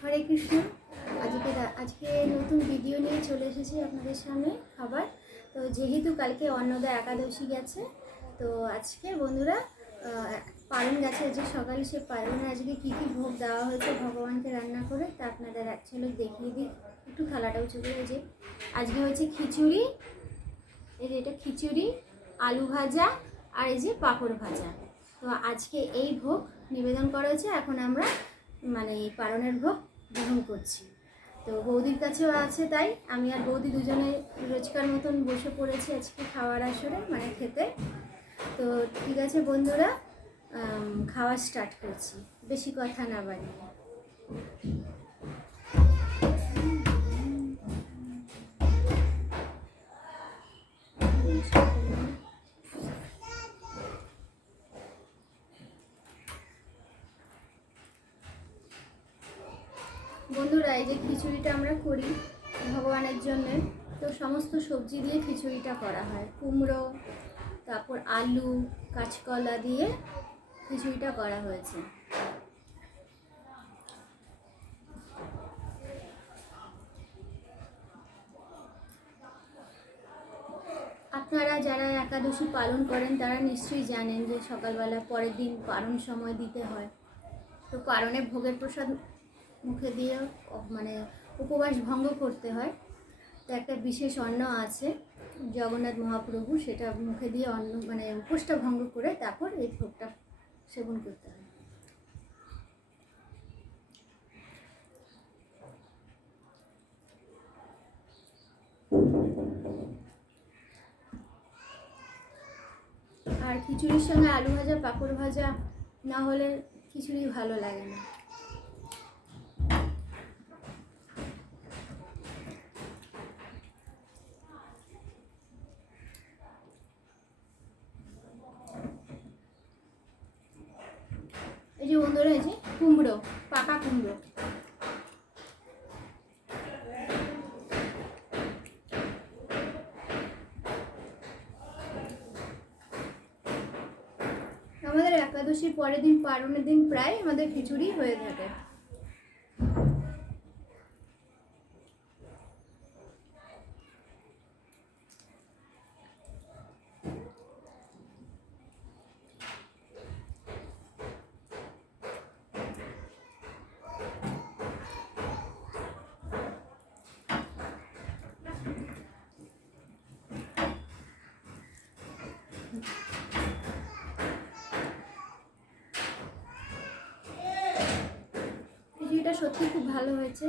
হরে কৃষ্ণ। আজকে নতুন ভিডিও নিয়ে চলে এসেছি আপনাদের সামনে খাবার। তো যেহেতু কালকে অন্নদা একাদশী গেছে, তো আজকে বন্ধুরা পালন গেছে যে সকালে, সে পালনে আজকে কী কী ভোগ দেওয়া হয়েছে ভগবানকে রান্না করে, তা আপনাদের অ্যাকচুয়ালি দেখিয়ে দিই। একটু থালাটা উঁচু করে। যে আজকে হয়েছে খিচুড়ি, এই যে এটা খিচুড়ি, আলু ভাজা আর এই যে পাঁপড় ভাজা। তো আজকে এই ভোগ নিবেদন করা হয়েছে। এখন আমরা এই পালনের ভোগ গ্রহণ করছি। তো বৌদির কাছেও আছে, তাই আমি আর বৌদি দুজনে রোজকার মতন বসে পড়েছি আজকে খাওয়ার আসরে, খেতে। তো ঠিক আছে বন্ধুরা, খাওয়া স্টার্ট করছি, বেশি কথা না বাড়িয়ে। বন্ধুরা, এই যে খিচুড়িটা আমরা করি ভগবানের জন্য, তো সমস্ত সবজি দিয়ে খিচুড়িটা করা হয়। কুমড়ো, তারপর আলু, কাঁচকলা দিয়ে খিচুড়িটা করা হয়েছে। আপনারা যারা একাদশী পালন করেন তারা নিশ্চয়ই জানেন যে সকালবেলা পরের দিন পারণ সময় দিতে হয়। তো পারণে ভোগের প্রসাদ মুখে দিয়ে উপবাস ভঙ্গ করতে হয়। তো একটা বিশেষ অন্ন আছে জগন্নাথ মহাপ্রভু, সেটা মুখে দিয়ে অন্ন উপোসটা ভঙ্গ করে তারপর এই ভোগটা সেবন করতে হয়। আর খিচুড়ির সঙ্গে আলু ভাজা, পাঁপড় ভাজা না হলে খিচুড়ি ভালো লাগে না। এই যে বন্ধুরা, এই যে কুমড়ো, পাকা কুমড়ো। আমাদের একাদশীর পরের দিন, পারণের দিন প্রায় আমাদের খিচুড়ি হয়ে থাকে। খিচুড়িটা সত্যি খুব ভালো হয়েছে।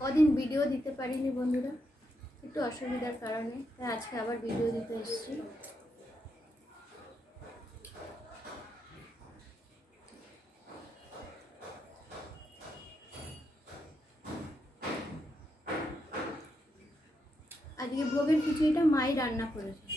কদিন ভিডিও দিতে পারিনি বন্ধুরা, একটু অসুবিধার কারণে, তাই আজকে আবার ভিডিও দিতে এসেছি। আজকে ভোগের খিচুড়িটা মাই রান্না করেছে।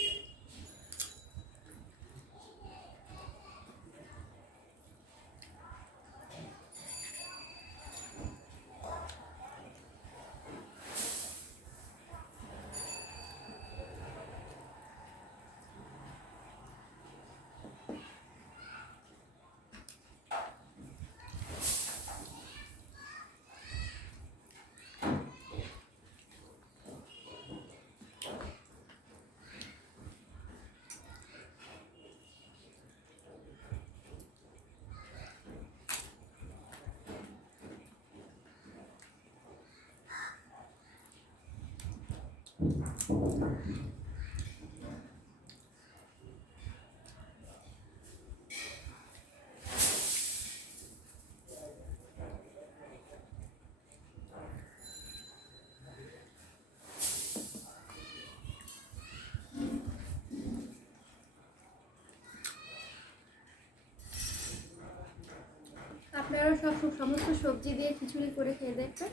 আপনারা সমস্ত সবজি দিয়ে খিচুড়ি করে খেয়ে দেখবেন,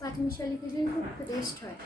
পাঁচমিশালি খিচুড়ি খুব টেস্ট হয়।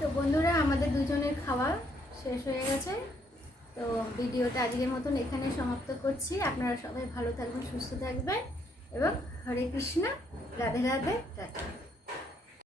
তো বন্ধুরা, আমাদের দুজনের খাওয়া শেষ হয়ে গেছে। তো ভিডিওটা আজকের মতন এখানে সমাপ্ত করছি। আপনারা সবাই ভালো থাকবেন, সুস্থ থাকবেন এবং হরে কৃষ্ণ, রাধে রাধে, টাটা।